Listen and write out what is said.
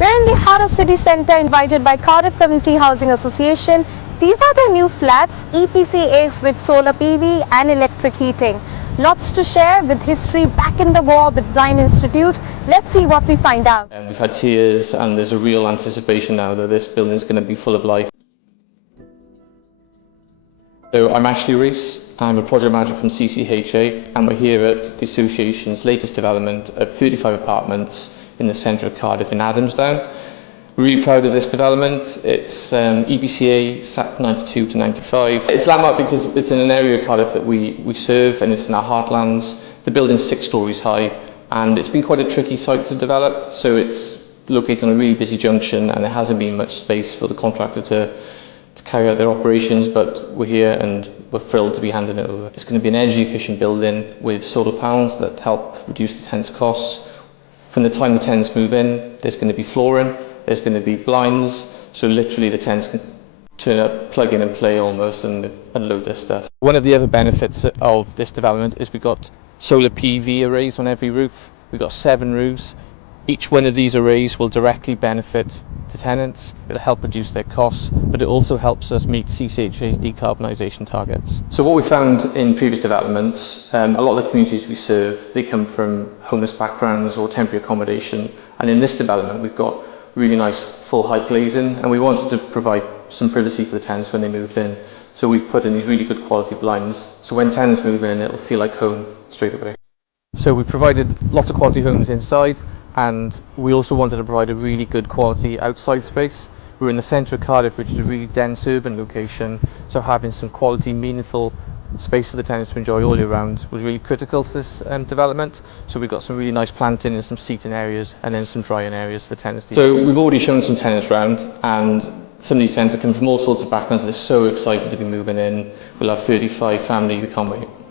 We're in the heart of city centre, invited by Cardiff Community Housing Association. These are their new flats, EPC8s with solar PV and electric heating. Lots to share with history back in the war with Blind Institute. Let's see what we find out. We've had tears and there's a real anticipation now that this building is going to be full of life. So I'm Ashley Rees, I'm a project manager from CCHA and we're here at the association's latest development of 35 apartments in the centre of Cardiff in Adamsdown. We're really proud of this development. It's EPC8, SAT 92 to 95. It's landmark because it's in an area of Cardiff that we serve and it's in our heartlands. The building's 6 storeys high and it's been quite a tricky site to develop, so it's located on a really busy junction and there hasn't been much space for the contractor to carry out their operations, but we're here and we're thrilled to be handing it over. It's going to be an energy efficient building with solar panels that help reduce the tenant's costs. From the time the tenants move in, there's going to be flooring, there's going to be blinds, so literally the tenants can turn up, plug in and play almost and unload their stuff. One of the other benefits of this development is we've got solar PV arrays on every roof. We've got 7 roofs. Each one of these arrays will directly benefit the tenants. It'll help reduce their costs, but it also helps us meet CCHA's decarbonisation targets. So what we found in previous developments, a lot of the communities we serve, they come from homeless backgrounds or temporary accommodation, and in this development we've got really nice full height glazing, and we wanted to provide some privacy for the tenants when they moved in. So we've put in these really good quality blinds, so when tenants move in it'll feel like home straight away. So we provided lots of quality homes inside, and we also wanted to provide a really good quality outside space. We're in the centre of Cardiff, which is a really dense urban location, so having some quality, meaningful space for the tenants to enjoy all year round was really critical to this development. So we've got some really nice planting and some seating areas and then some drying areas for the tenants. So we've already shown some tenants around, and some of these tenants are coming from all sorts of backgrounds. They're so excited to be moving in. We'll have 35 families, we can't wait.